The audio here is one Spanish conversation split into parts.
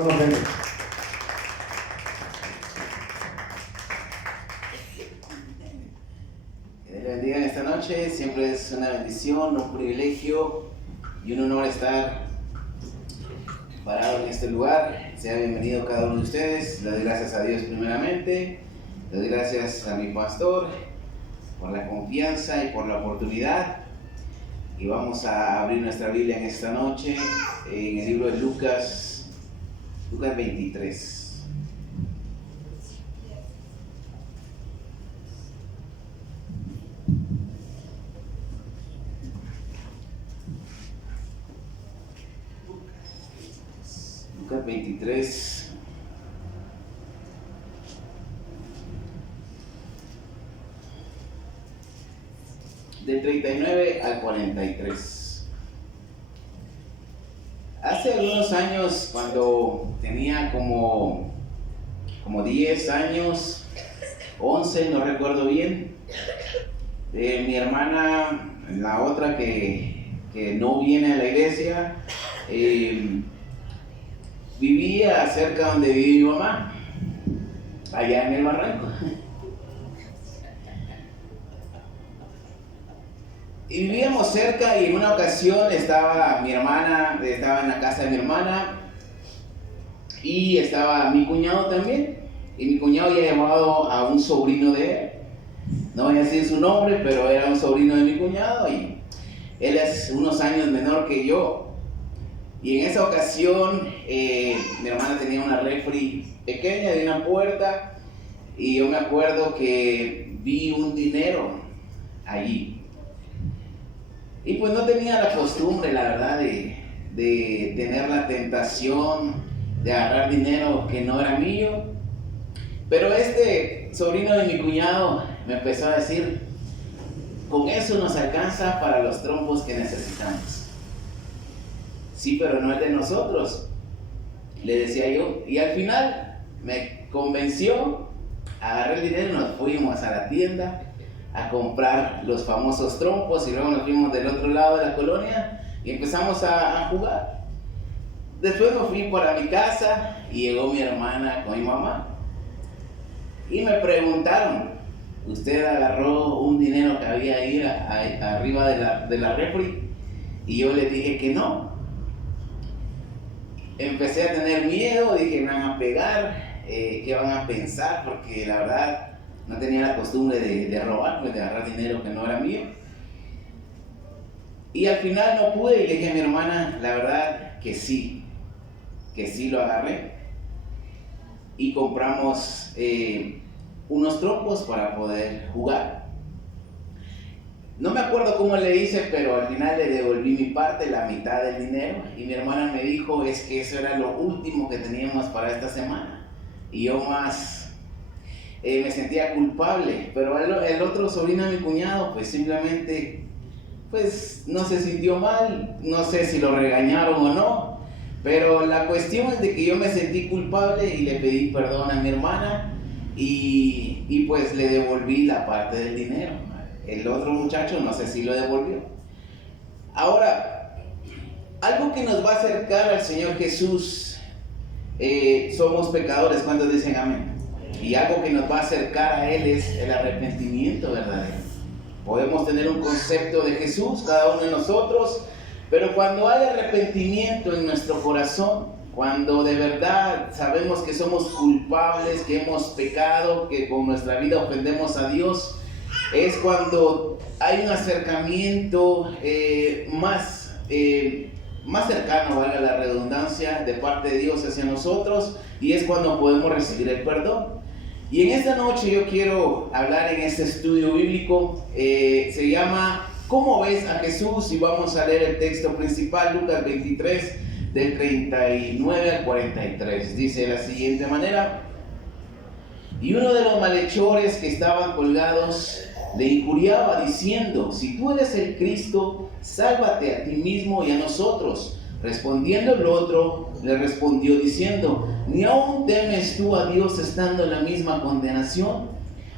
Que Dios le bendiga en esta noche. Siempre es una bendición, un privilegio y un honor estar parado en este lugar. Sea bienvenido cada uno de ustedes. Le doy gracias a Dios primeramente. Le doy gracias a mi pastor por la confianza y por la oportunidad. Y vamos a abrir nuestra Biblia en esta noche en el libro de Lucas 23. Lucas 23. Del 39 al 43. Hace algunos años, cuando tenía como 10 años, 11, no recuerdo bien, mi hermana, la otra que no viene a la iglesia, vivía cerca donde vive mi mamá, allá en el barranco. Y vivíamos cerca, y en una ocasión estaba en la casa de mi hermana, y estaba mi cuñado también. Y mi cuñado había llevado a un sobrino de él. No voy a decir su nombre, pero era un sobrino de mi cuñado, y él es unos años menor que yo. Y en esa ocasión, mi hermana tenía una refri pequeña de una puerta, y yo me acuerdo que vi un dinero allí. Y pues no tenía la costumbre, la verdad, de tener la tentación de agarrar dinero que no era mío. Pero este sobrino de mi cuñado me empezó a decir: con eso nos alcanza para los trompos que necesitamos. Sí, pero no es de nosotros, le decía yo. Y al final me convenció, agarré el dinero y nos fuimos a la tienda a comprar los famosos trompos, y luego nos fuimos del otro lado de la colonia y empezamos a jugar. Después me fui para mi casa y llegó mi hermana con mi mamá y me preguntaron: ¿usted agarró un dinero que había ahí arriba de la refri? Y yo les dije que no. Empecé a tener miedo, dije: me van a pegar, ¿qué van a pensar? Porque la verdad no tenía la costumbre de robar, pues de agarrar dinero que no era mío. Y al final no pude, y le dije a mi hermana, la verdad que sí lo agarré. Y compramos unos trompos para poder jugar. No me acuerdo cómo le hice, pero al final le devolví mi parte, la mitad del dinero. Y mi hermana me dijo: es que eso era lo último que teníamos para esta semana. Y yo me sentía culpable, pero el otro sobrino de mi cuñado pues simplemente pues no se sintió mal. No sé si lo regañaron o no, pero la cuestión es de que yo me sentí culpable y le pedí perdón a mi hermana, y pues le devolví la parte del dinero. El otro muchacho no sé si lo devolvió. Ahora, algo que nos va a acercar al Señor Jesús, somos pecadores. ¿Cuántos dicen amén? Y algo que nos va a acercar a Él es el arrepentimiento verdadero. Podemos tener un concepto de Jesús, cada uno de nosotros, pero cuando hay arrepentimiento en nuestro corazón, cuando de verdad sabemos que somos culpables, que hemos pecado, que con nuestra vida ofendemos a Dios, es cuando hay un acercamiento más cercano, valga la redundancia, de parte de Dios hacia nosotros, y es cuando podemos recibir el perdón. Y en esta noche yo quiero hablar en este estudio bíblico, se llama ¿Cómo ves a Jesús? Y vamos a leer el texto principal, Lucas 23, del 39 al 43. Dice de la siguiente manera: y uno de los malhechores que estaban colgados le injuriaba diciendo: si tú eres el Cristo, sálvate a ti mismo y a nosotros. Respondiendo el otro, le respondió diciendo: ¿ni aún temes tú a Dios estando en la misma condenación?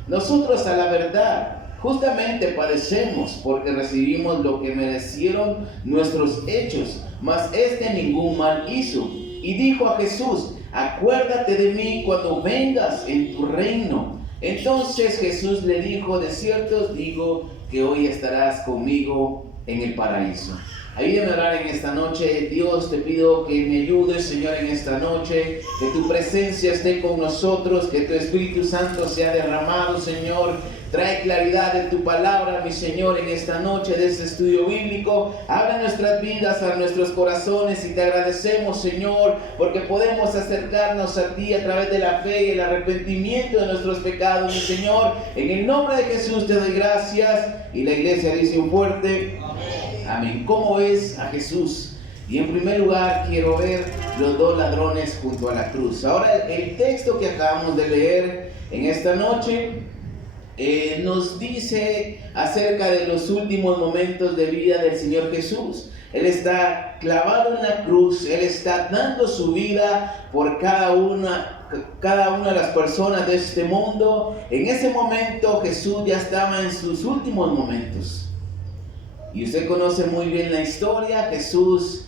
Nosotros a la verdad justamente padecemos, porque recibimos lo que merecieron nuestros hechos, mas este ningún mal hizo. y dijo a Jesús: acuérdate de mí cuando vengas en tu reino. Entonces Jesús le dijo: de cierto os digo que hoy estarás conmigo en el paraíso. Ayúdame a orar en esta noche. Dios, te pido que me ayudes, Señor, en esta noche, que tu presencia esté con nosotros, que tu Espíritu Santo sea derramado, Señor. Trae claridad de tu palabra, mi Señor, en esta noche de este estudio bíblico. Habla nuestras vidas, a nuestros corazones, y te agradecemos, Señor, porque podemos acercarnos a ti a través de la fe y el arrepentimiento de nuestros pecados, mi Señor. En el nombre de Jesús te doy gracias. Y la iglesia dice un fuerte amén. Amén. ¿Cómo ves a Jesús? Y en primer lugar quiero ver los dos ladrones junto a la cruz. Ahora el texto que acabamos de leer en esta noche nos dice acerca de los últimos momentos de vida del Señor Jesús. Él está clavado en la cruz, Él está dando su vida por cada una de las personas de este mundo. En ese momento Jesús ya estaba en sus últimos momentos. Y usted conoce muy bien la historia. A Jesús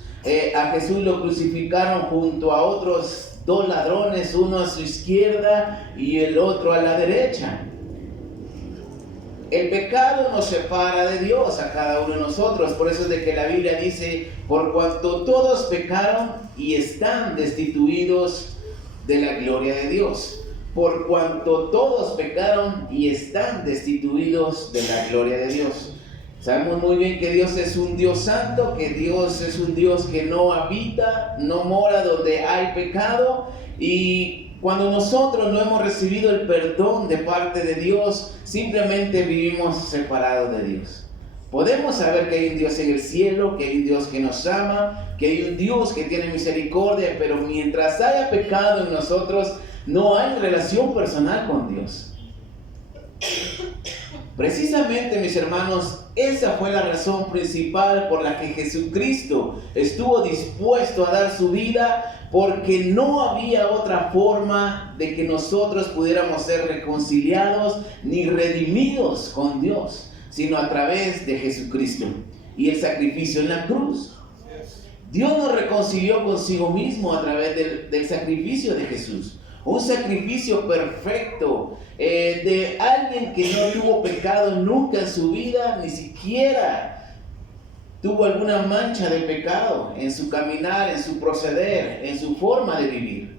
lo crucificaron junto a otros dos ladrones, uno a su izquierda y el otro a la derecha. El pecado nos separa de Dios a cada uno de nosotros. Por eso es de que la Biblia dice: por cuanto todos pecaron y están destituidos de la gloria de Dios. Por cuanto todos pecaron y están destituidos de la gloria de Dios. Sabemos muy bien que Dios es un Dios santo, que Dios es un Dios que no habita, no mora donde hay pecado. Y cuando nosotros no hemos recibido el perdón de parte de Dios, simplemente vivimos separados de Dios. Podemos saber que hay un Dios en el cielo, que hay un Dios que nos ama, que hay un Dios que tiene misericordia, pero mientras haya pecado en nosotros, no hay relación personal con Dios. Precisamente, mis hermanos, esa fue la razón principal por la que Jesucristo estuvo dispuesto a dar su vida, porque no había otra forma de que nosotros pudiéramos ser reconciliados ni redimidos con Dios, sino a través de Jesucristo y el sacrificio en la cruz. Dios nos reconcilió consigo mismo a través del sacrificio de Jesús. Un sacrificio perfecto, de alguien que no tuvo pecado nunca en su vida, ni siquiera tuvo alguna mancha de pecado en su caminar, en su proceder, en su forma de vivir.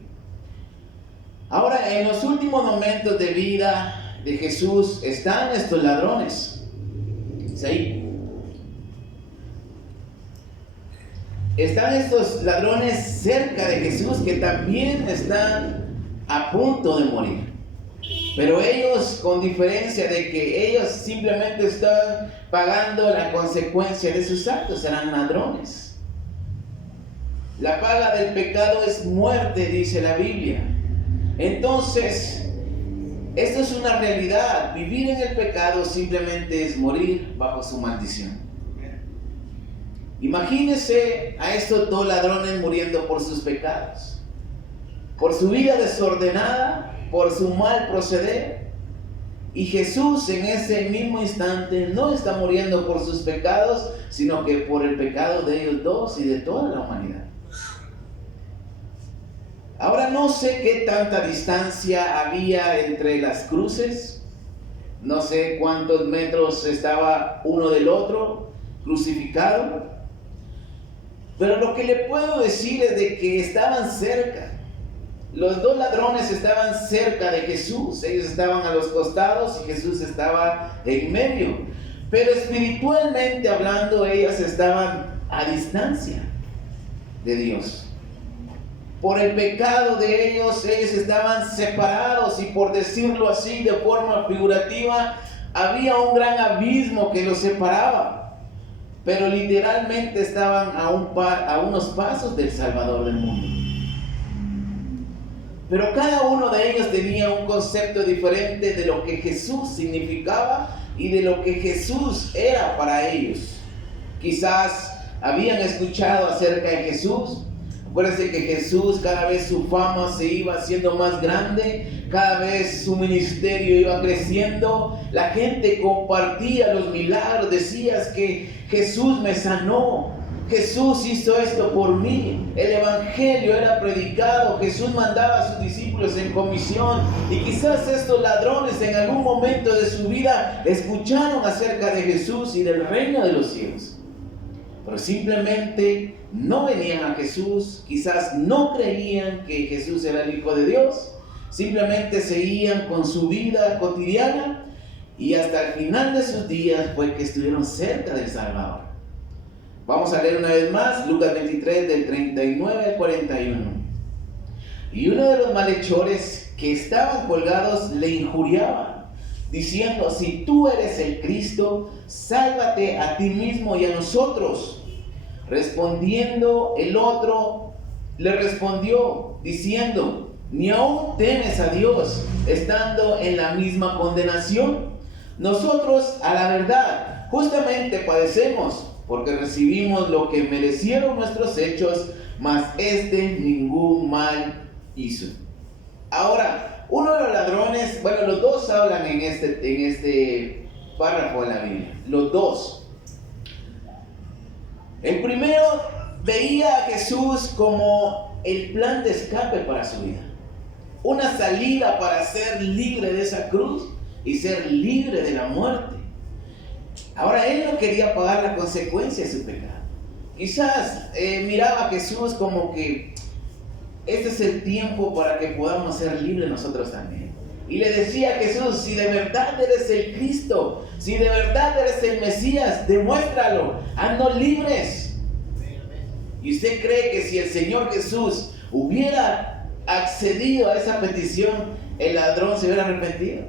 Ahora, en los últimos momentos de vida de Jesús están estos ladrones. ¿Sí? Están estos ladrones cerca de Jesús que también están a punto de morir. Pero ellos, con diferencia de que ellos simplemente están pagando la consecuencia de sus actos, eran ladrones. La paga del pecado es muerte, dice la Biblia. Entonces, esto es una realidad. Vivir en el pecado simplemente es morir bajo su maldición. Imagínense a estos dos ladrones muriendo por sus pecados, por su vida desordenada, por su mal proceder. Y Jesús en ese mismo instante no está muriendo por sus pecados, sino que por el pecado de ellos dos y de toda la humanidad. Ahora no sé qué tanta distancia había entre las cruces, no sé cuántos metros estaba uno del otro crucificado, pero lo que le puedo decir es de que estaban cerca. Los dos ladrones estaban cerca de Jesús, ellos estaban a los costados y Jesús estaba en medio. Pero espiritualmente hablando, ellos estaban a distancia de Dios. Por el pecado de ellos estaban separados, y por decirlo así de forma figurativa, había un gran abismo que los separaba. Pero literalmente estaban a unos pasos del Salvador del mundo. Pero cada uno de ellos tenía un concepto diferente de lo que Jesús significaba y de lo que Jesús era para ellos. Quizás habían escuchado acerca de Jesús. Acuérdense que Jesús, cada vez su fama se iba haciendo más grande, cada vez su ministerio iba creciendo. La gente compartía los milagros, decías que Jesús me sanó. Jesús hizo esto por mí. El evangelio era predicado. Jesús mandaba a sus discípulos en comisión. Y quizás estos ladrones en algún momento de su vida escucharon acerca de Jesús y del reino de los cielos. Pero simplemente no venían a Jesús. Quizás no creían que Jesús era el Hijo de Dios. Simplemente seguían con su vida cotidiana. Y hasta el final de sus días fue que estuvieron cerca del Salvador. Vamos a leer una vez más Lucas 23 del 39 al 41. Y uno de los malhechores que estaban colgados le injuriaba, diciendo: si tú eres el Cristo, sálvate a ti mismo y a nosotros. Respondiendo el otro, le respondió diciendo: ¿ni aún temes a Dios, estando en la misma condenación? Nosotros, a la verdad, justamente padecemos, porque recibimos lo que merecieron nuestros hechos, mas este ningún mal hizo. Ahora, uno de los ladrones, bueno, los dos hablan en este párrafo de la Biblia, los dos. El primero veía a Jesús como el plan de escape para su vida, una salida para ser libre de esa cruz y ser libre de la muerte. Ahora él no quería pagar la consecuencia de su pecado. Quizás miraba a Jesús como que este es el tiempo para que podamos ser libres nosotros también. Y le decía a Jesús: si de verdad eres el Cristo, si de verdad eres el Mesías, demuéstralo, haznos libres. ¿Y usted cree que si el Señor Jesús hubiera accedido a esa petición, el ladrón se hubiera arrepentido?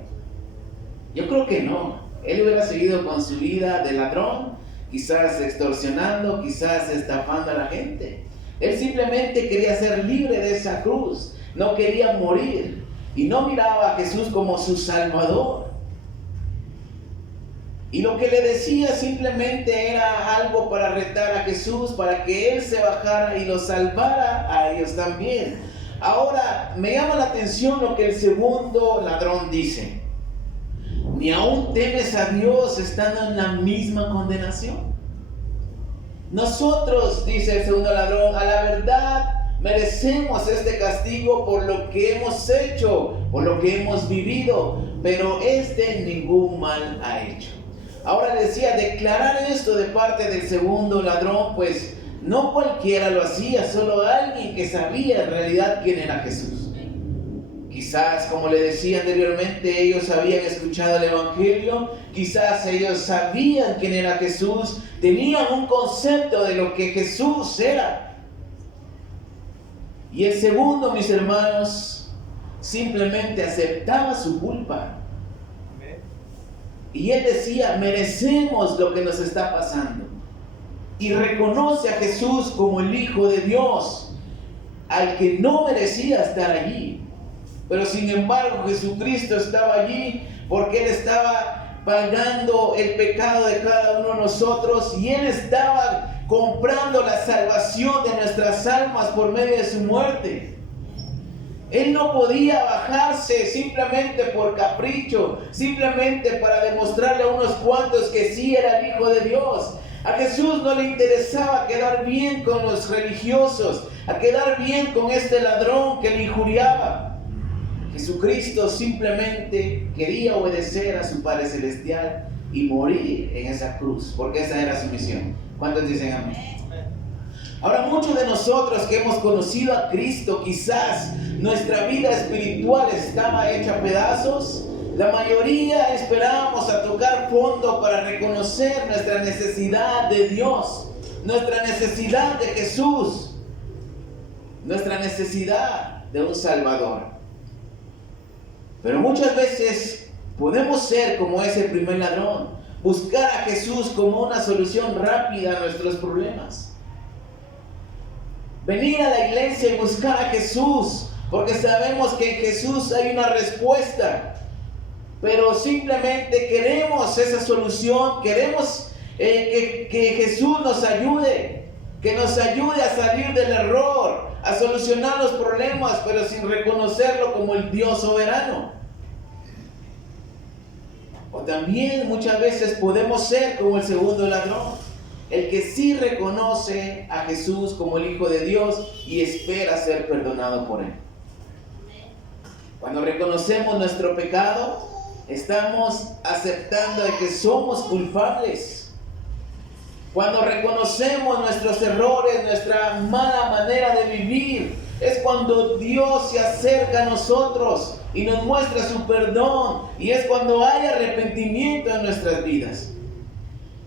Yo creo que no. Él hubiera seguido con su vida de ladrón, quizás extorsionando, quizás estafando a la gente. Él simplemente quería ser libre de esa cruz, no quería morir y no miraba a Jesús como su Salvador. Y lo que le decía simplemente era algo para retar a Jesús, para que Él se bajara y los salvara a ellos también. Ahora, me llama la atención lo que el segundo ladrón dice: ¿ni aún temes a Dios estando en la misma condenación? Nosotros, dice el segundo ladrón, a la verdad merecemos este castigo por lo que hemos hecho, por lo que hemos vivido, pero este ningún mal ha hecho. Ahora decía, declarar esto de parte del segundo ladrón, pues no cualquiera lo hacía, solo alguien que sabía en realidad quién era Jesús. Quizás, como le decía anteriormente, ellos habían escuchado el evangelio, quizás ellos sabían quién era Jesús, tenían un concepto de lo que Jesús era. Y el segundo, mis hermanos, simplemente aceptaba su culpa. Y él decía: merecemos lo que nos está pasando. Y reconoce a Jesús como el Hijo de Dios, al que no merecía estar allí. Pero sin embargo Jesucristo estaba allí porque Él estaba pagando el pecado de cada uno de nosotros, y Él estaba comprando la salvación de nuestras almas por medio de su muerte. Él no podía bajarse simplemente por capricho, simplemente para demostrarle a unos cuantos que sí era el Hijo de Dios. A Jesús no le interesaba quedar bien con los religiosos, a quedar bien con este ladrón que le injuriaba. Jesucristo simplemente quería obedecer a su Padre Celestial y morir en esa cruz, porque esa era su misión. ¿Cuántos dicen amén? Ahora, muchos de nosotros que hemos conocido a Cristo, quizás nuestra vida espiritual estaba hecha a pedazos. La mayoría esperábamos a tocar fondo para reconocer nuestra necesidad de Dios, nuestra necesidad de Jesús, nuestra necesidad de un Salvador. Pero muchas veces podemos ser como ese primer ladrón, buscar a Jesús como una solución rápida a nuestros problemas. Venir a la iglesia y buscar a Jesús, porque sabemos que en Jesús hay una respuesta. Pero simplemente queremos esa solución, queremos que Jesús nos ayude, que nos ayude a salir del error, a solucionar los problemas, pero sin reconocerlo como el Dios soberano. O también muchas veces podemos ser como el segundo ladrón, El que sí reconoce a Jesús como el Hijo de Dios y espera ser perdonado por Él. Cuando reconocemos nuestro pecado, estamos aceptando de que somos culpables. Cuando reconocemos nuestros errores, nuestra mala manera de vivir, es cuando Dios se acerca a nosotros y nos muestra su perdón. Y es cuando hay arrepentimiento en nuestras vidas.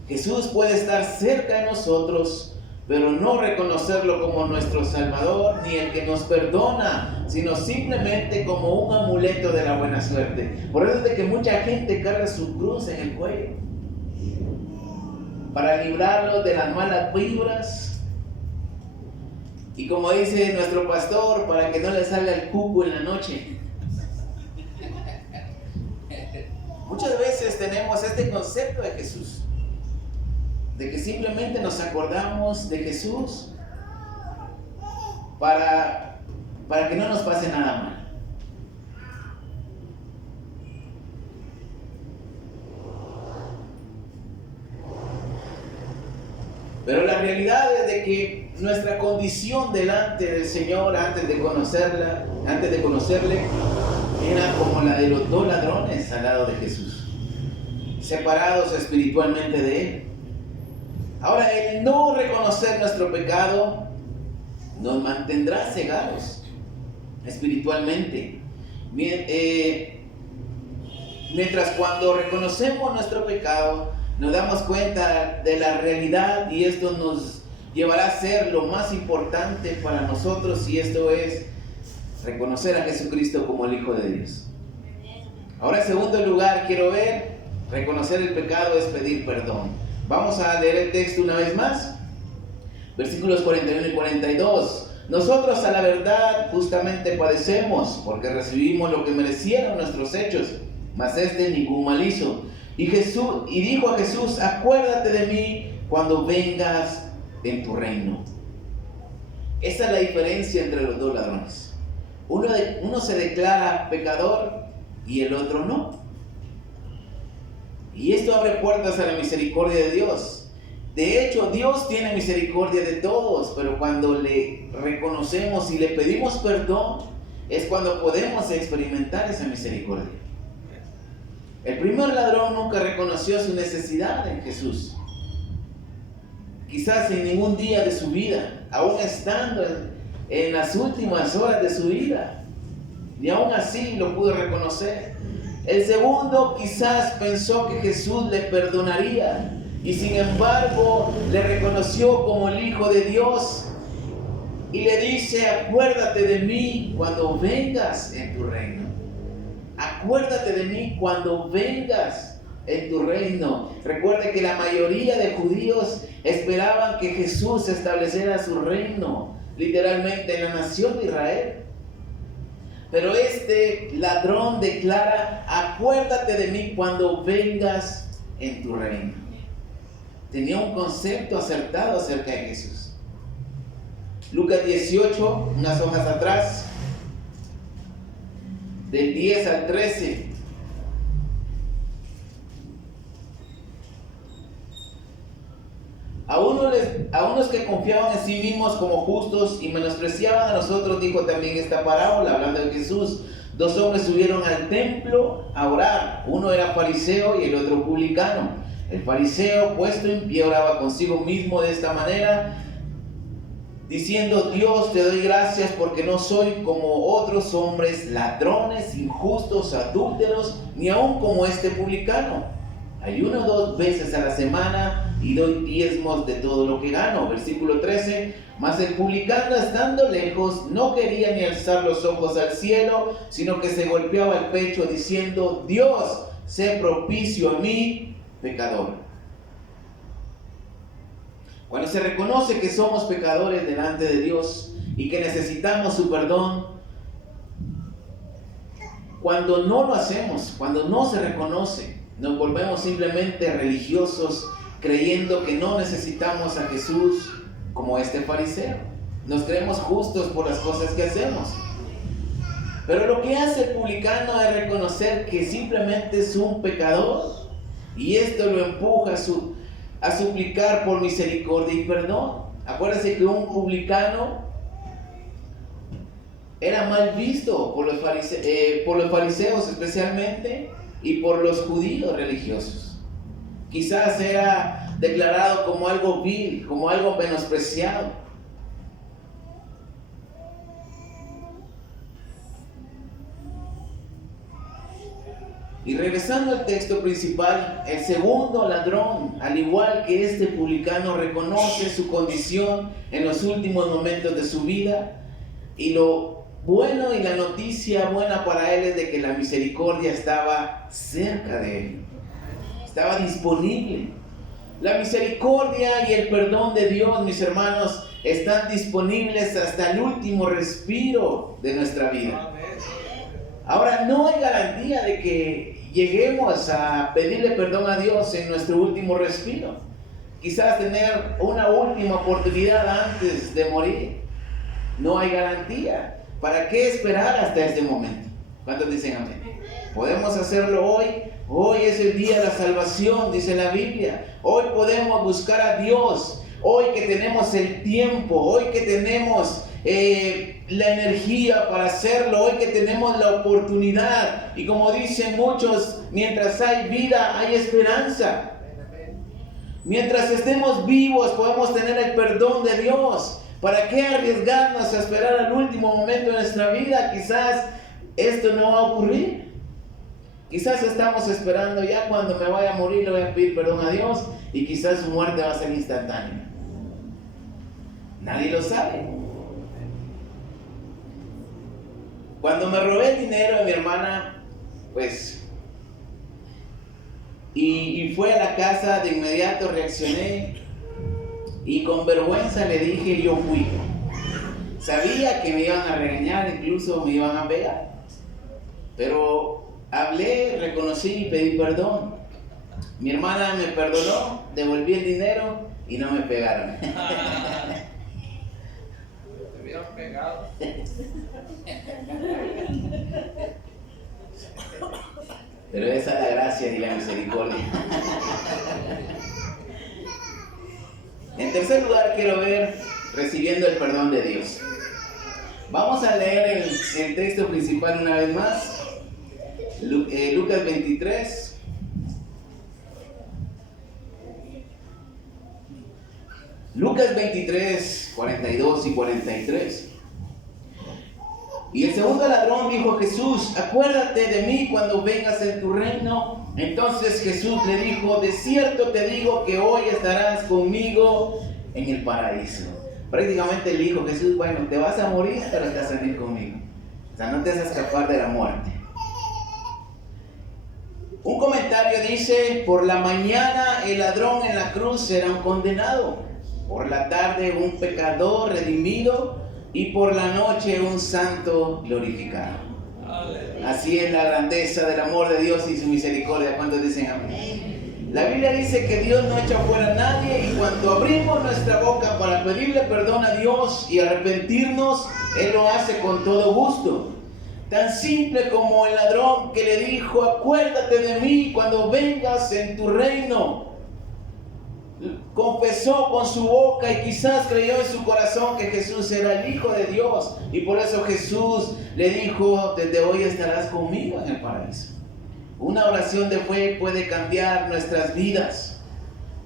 Jesús puede estar cerca de nosotros, pero no reconocerlo como nuestro Salvador ni el que nos perdona, sino simplemente como un amuleto de la buena suerte. Por eso es de que mucha gente carga su cruz en el cuello, para librarlos de las malas vibras. Y como dice nuestro pastor, para que no le salga el cuco en la noche. Muchas veces tenemos este concepto de Jesús, de que simplemente nos acordamos de Jesús para que no nos pase nada mal. Pero la realidad es de que nuestra condición delante del Señor antes de conocerle, era como la de los dos ladrones al lado de Jesús, separados espiritualmente de Él. Ahora, el no reconocer nuestro pecado nos mantendrá cegados espiritualmente. Mientras cuando reconocemos nuestro pecado, nos damos cuenta de la realidad y esto nos llevará a ser lo más importante para nosotros, y esto es reconocer a Jesucristo como el Hijo de Dios. Ahora, en segundo lugar, quiero ver, reconocer el pecado es pedir perdón. Vamos a leer el texto una vez más. Versículos 41 y 42. Nosotros a la verdad justamente padecemos, porque recibimos lo que merecieron nuestros hechos, mas ningún mal hizo. Y dijo a Jesús: acuérdate de mí cuando vengas en tu reino. Esa es la diferencia entre los dos ladrones. Uno se declara pecador y el otro no. Y esto abre puertas a la misericordia de Dios. De hecho, Dios tiene misericordia de todos, pero cuando le reconocemos y le pedimos perdón, es cuando podemos experimentar esa misericordia. El primer ladrón nunca reconoció su necesidad en Jesús. Quizás en ningún día de su vida, aún estando en las últimas horas de su vida, y aún así lo pudo reconocer. El segundo quizás pensó que Jesús le perdonaría, y sin embargo le reconoció como el Hijo de Dios y le dice: acuérdate de mí cuando vengas en tu reino. Acuérdate de mí cuando vengas en tu reino. Recuerde que la mayoría de judíos esperaban que Jesús estableciera su reino, literalmente en la nación de Israel. Pero este ladrón declara: acuérdate de mí cuando vengas en tu reino. Tenía un concepto acertado acerca de Jesús. Lucas 18, unas hojas atrás, del 10 al 13. A unos que confiaban en sí mismos como justos y menospreciaban a nosotros, dijo también esta parábola, hablando de Jesús. Dos hombres subieron al templo a orar. Uno era fariseo y el otro publicano. El fariseo, puesto en pie, oraba consigo mismo de esta manera, diciendo: Dios, te doy gracias porque no soy como otros hombres, ladrones, injustos, adúlteros, ni aun como este publicano. Ayuno 2 veces a la semana y doy diezmos de todo lo que gano. Versículo 13. Mas el publicano, estando lejos, no quería ni alzar los ojos al cielo, sino que se golpeaba el pecho diciendo: Dios, sé propicio a mí, pecador. Cuando se reconoce que somos pecadores delante de Dios y que necesitamos su perdón, cuando no lo hacemos, cuando no se reconoce, nos volvemos simplemente religiosos, creyendo que no necesitamos a Jesús, como este fariseo. Nos creemos justos por las cosas que hacemos. Pero lo que hace el publicano es reconocer que simplemente es un pecador, y esto lo empuja a suplicar por misericordia y perdón. Acuérdense que un publicano era mal visto por los fariseos especialmente y por los judíos religiosos. Quizás era declarado como algo vil, como algo menospreciado. Y regresando al texto principal, el segundo ladrón, al igual que este publicano, reconoce su condición en los últimos momentos de su vida, y lo bueno y la noticia buena para él es de que la misericordia estaba cerca de él, estaba disponible. La misericordia y el perdón de Dios, mis hermanos, están disponibles hasta el último respiro de nuestra vida. Ahora, no hay garantía de que lleguemos a pedirle perdón a Dios en nuestro último respiro. Quizás tener una última oportunidad antes de morir. No hay garantía. ¿Para qué esperar hasta este momento? ¿Cuántos dicen amén? Podemos hacerlo hoy. Hoy es el día de la salvación, dice la Biblia. Hoy podemos buscar a Dios. Hoy que tenemos el tiempo. Hoy que tenemos la energía para hacerlo. Hoy que tenemos la oportunidad. Y como dicen muchos, mientras hay vida, hay esperanza. Mientras estemos vivos, podemos tener el perdón de Dios. ¿Para qué arriesgarnos a esperar al último momento de nuestra vida? Quizás esto no va a ocurrir. Quizás estamos esperando ya cuando me vaya a morir, le voy a pedir perdón a Dios y quizás su muerte va a ser instantánea. Nadie lo sabe. Cuando me robé el dinero de mi hermana, pues, y fue a la casa, de inmediato reaccioné y con vergüenza le dije: yo fui. Sabía que me iban a regañar, incluso me iban a pegar, pero hablé, reconocí y pedí perdón. Mi hermana me perdonó, devolví el dinero y no me pegaron. Te hubieran pegado. Pero esa es la gracia y la misericordia. En tercer lugar, quiero ver recibiendo el perdón de Dios. Vamos a leer el texto principal una vez más. Lucas 23. Lucas 23, 42 y 43. Y el segundo ladrón dijo a Jesús: acuérdate de mí cuando vengas en tu reino. Entonces Jesús le dijo: de cierto te digo que hoy estarás conmigo en el paraíso. Prácticamente le dijo Jesús: bueno, te vas a morir, pero estás a venir conmigo. O sea, no te vas a escapar de la muerte. Un comentario dice: por la mañana el ladrón en la cruz será un condenado, por la tarde un pecador redimido, y por la noche un santo glorificado. Así es la grandeza del amor de Dios y su misericordia. ¿Cuántos dicen amén? La Biblia dice que Dios no echa fuera a nadie, y cuando abrimos nuestra boca para pedirle perdón a Dios y arrepentirnos, Él lo hace con todo gusto. Tan simple como el ladrón que le dijo: acuérdate de mí cuando vengas en tu reino. Confesó con su boca y quizás creyó en su corazón que Jesús era el Hijo de Dios, y por eso Jesús le dijo: desde hoy estarás conmigo en el paraíso. Una oración de fe puede cambiar nuestras vidas,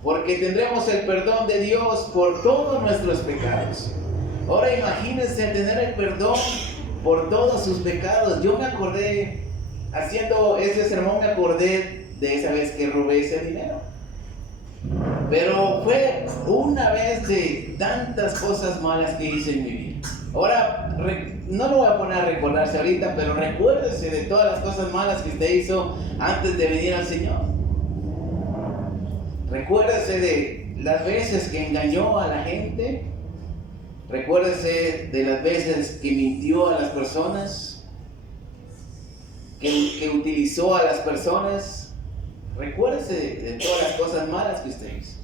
porque tendremos el perdón de Dios por todos nuestros pecados. Ahora imagínense tener el perdón por todos sus pecados. Yo me acordé, haciendo ese sermón, me acordé de esa vez que robé ese dinero. Pero fue una vez de tantas cosas malas que hice en mi vida. Ahora, no lo voy a poner a recordarse ahorita, pero recuérdese de todas las cosas malas que usted hizo antes de venir al Señor. Recuérdese de las veces que engañó a la gente. Recuérdese de las veces que mintió a las personas, que utilizó a las personas. Recuérdese de todas las cosas malas que usted hizo.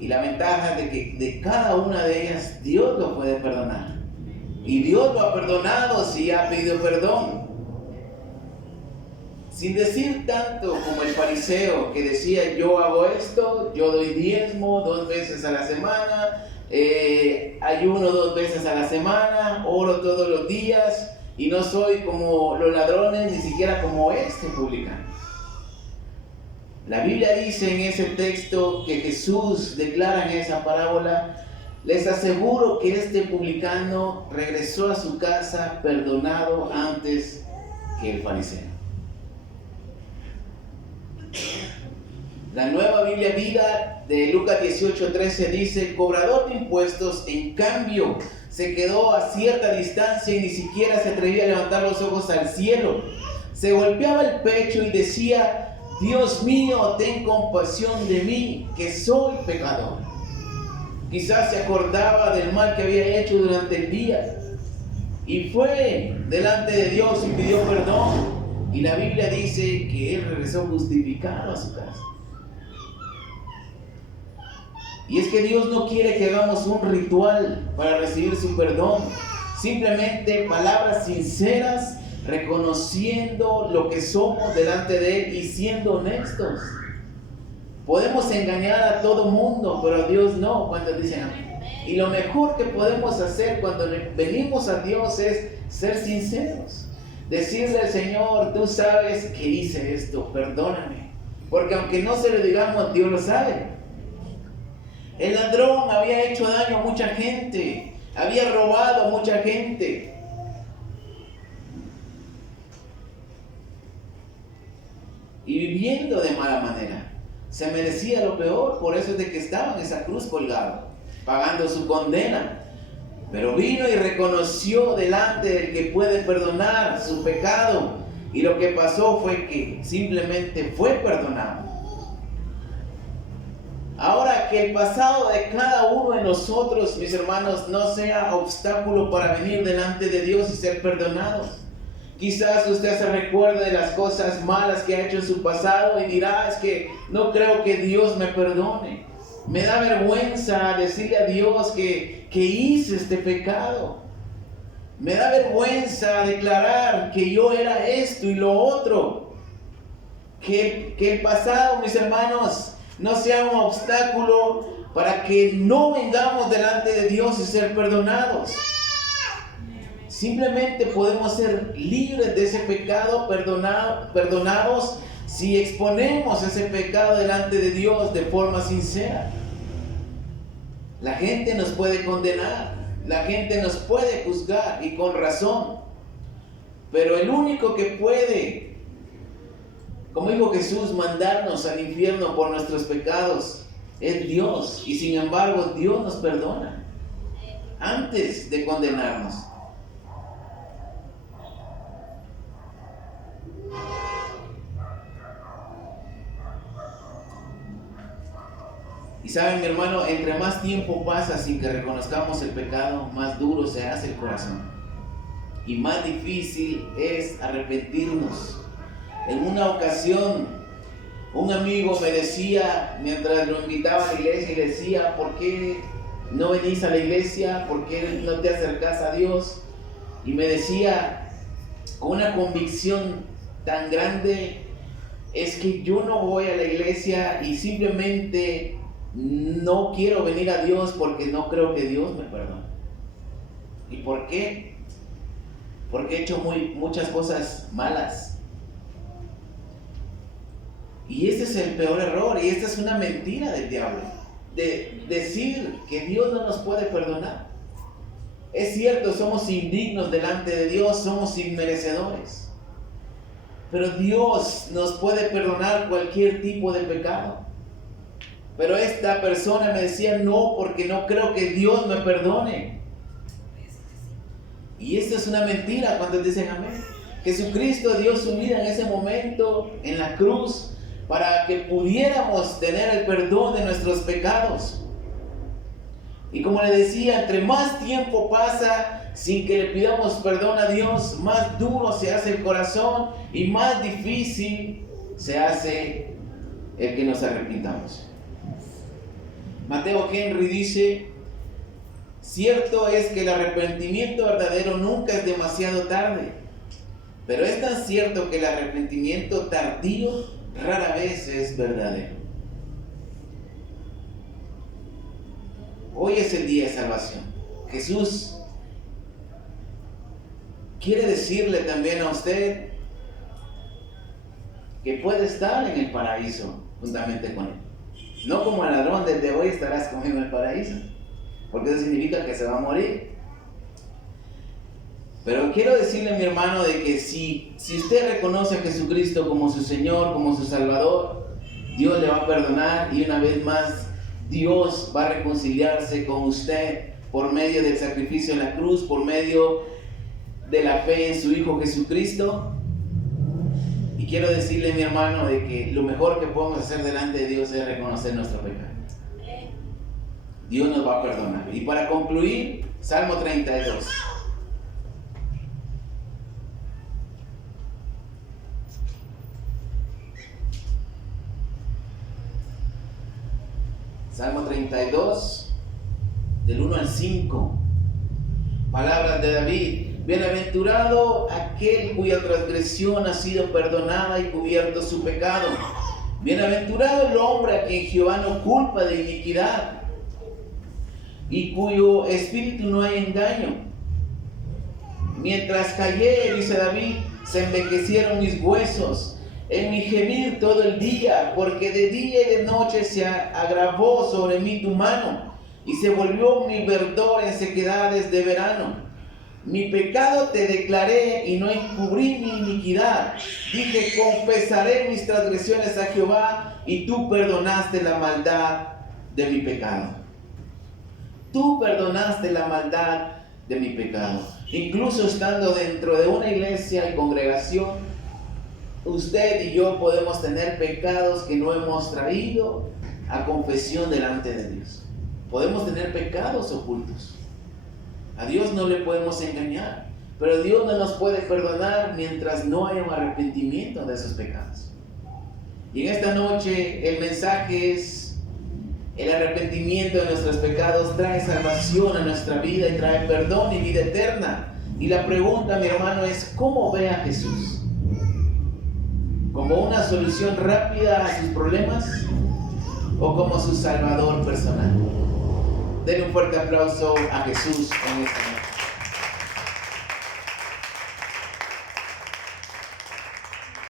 Y la ventaja de que de cada una de ellas Dios lo puede perdonar. Y Dios lo ha perdonado si ha pedido perdón. sin decir tanto como el fariseo que decía: yo hago esto, yo doy diezmo 2 veces a la semana, ayuno 2 veces a la semana, oro todos los días y no soy como los ladrones, ni siquiera como este publicano. La Biblia dice en ese texto que Jesús declara en esa parábola: les aseguro que este publicano regresó a su casa perdonado antes que el fariseo. La Nueva Biblia Vida de Lucas 18:13 dice: cobrador de impuestos, en cambio, se quedó a cierta distancia y ni siquiera se atrevía a levantar los ojos al cielo. Se golpeaba el pecho y decía: Dios mío, ten compasión de mí, que soy pecador. Quizás se acordaba del mal que había hecho durante el día y fue delante de Dios y pidió perdón. Y la Biblia dice que él regresó justificado a su casa. Y es que Dios no quiere que hagamos un ritual para recibir su perdón. Simplemente palabras sinceras, reconociendo lo que somos delante de Él y siendo honestos. Podemos engañar a todo mundo, pero a Dios no, cuando dicen amén. Y lo mejor que podemos hacer cuando venimos a Dios es ser sinceros. Decirle al Señor: tú sabes que hice esto, perdóname. Porque aunque no se lo digamos, Dios lo sabe. El ladrón había hecho daño a mucha gente, había robado a mucha gente. Y viviendo de mala manera. Se merecía lo peor, por eso es de que estaba en esa cruz colgado, pagando su condena. Pero vino y reconoció delante del que puede perdonar su pecado. Y lo que pasó fue que simplemente fue perdonado. Ahora, que el pasado de cada uno de nosotros, mis hermanos, no sea obstáculo para venir delante de Dios y ser perdonados. Quizás usted se recuerde de las cosas malas que ha hecho en su pasado y dirá: es que no creo que Dios me perdone. Me da vergüenza decirle a Dios que hice este pecado. Me da vergüenza declarar que yo era esto y lo otro. Que el pasado, mis hermanos, no sea un obstáculo para que no vengamos delante de Dios y ser perdonados. Simplemente podemos ser libres de ese pecado, perdonados, si exponemos ese pecado delante de Dios de forma sincera. La gente nos puede condenar, la gente nos puede juzgar, y con razón. Pero el único que puede, como dijo Jesús, mandarnos al infierno por nuestros pecados es Dios. Y sin embargo, Dios nos perdona antes de condenarnos. Y saben, mi hermano, entre más tiempo pasa sin que reconozcamos el pecado, más duro se hace el corazón y más difícil es arrepentirnos. En una ocasión, un amigo me decía, mientras lo invitaba a la iglesia, y le decía: ¿por qué no venís a la iglesia? ¿Por qué no te acercás a Dios? Y me decía con una convicción tan grande: es que yo no voy a la iglesia y simplemente no quiero venir a Dios porque no creo que Dios me perdone. ¿Y por qué? Porque he hecho muchas cosas malas. Y este es el peor error, y esta es una mentira del diablo, de decir que Dios no nos puede perdonar. Es cierto, somos indignos delante de Dios, somos inmerecedores, pero Dios nos puede perdonar cualquier tipo de pecado. Pero esta persona me decía: no, porque no creo que Dios me perdone. Y esto es una mentira. Cuando dicen amén, Jesucristo dio su vida en ese momento en la cruz para que pudiéramos tener el perdón de nuestros pecados. Y como le decía, entre más tiempo pasa sin que le pidamos perdón a Dios, más duro se hace el corazón y más difícil se hace el que nos arrepintamos. Mateo Henry dice: cierto es que el arrepentimiento verdadero nunca es demasiado tarde. Pero es tan cierto que el arrepentimiento tardío rara vez es verdadero. Hoy es el día de salvación. Jesús quiere decirle también a usted que puede estar en el paraíso juntamente con Él. No como el ladrón, desde hoy estarás conmigo en el paraíso, porque eso significa que se va a morir. Pero quiero decirle, mi hermano, de que si usted reconoce a Jesucristo como su Señor, como su Salvador, Dios le va a perdonar, y una vez más Dios va a reconciliarse con usted por medio del sacrificio en la cruz, por medio de la fe en su Hijo Jesucristo. Y quiero decirle, mi hermano, de que lo mejor que podemos hacer delante de Dios es reconocer nuestro pecado. Dios nos va a perdonar. Y para concluir, Salmo 32. Salmo 32, del 1 al 5. Palabras de David. Bienaventurado aquel cuya transgresión ha sido perdonada y cubierto su pecado. Bienaventurado el hombre a quien Jehová no culpa de iniquidad y cuyo espíritu no hay engaño. Mientras callé, dice David, se envejecieron mis huesos en mi gemir todo el día, porque de día y de noche se agravó sobre mí tu mano, y se volvió mi verdor en sequedades de verano. Mi pecado te declaré y no encubrí mi iniquidad. Dije, confesaré mis transgresiones a Jehová, y tú perdonaste la maldad de mi pecado. Tú perdonaste la maldad de mi pecado. Incluso estando dentro de una iglesia y congregación, usted y yo podemos tener pecados que no hemos traído a confesión delante de Dios. Podemos tener pecados ocultos. A Dios no le podemos engañar, pero Dios no nos puede perdonar mientras no haya un arrepentimiento de esos pecados. Y en esta noche el mensaje es: el arrepentimiento de nuestros pecados trae salvación a nuestra vida y trae perdón y vida eterna. Y la pregunta, mi hermano, es: ¿cómo ve a Jesús? ¿Como una solución rápida a sus problemas o como su Salvador personal? Denle un fuerte aplauso a Jesús en esta noche.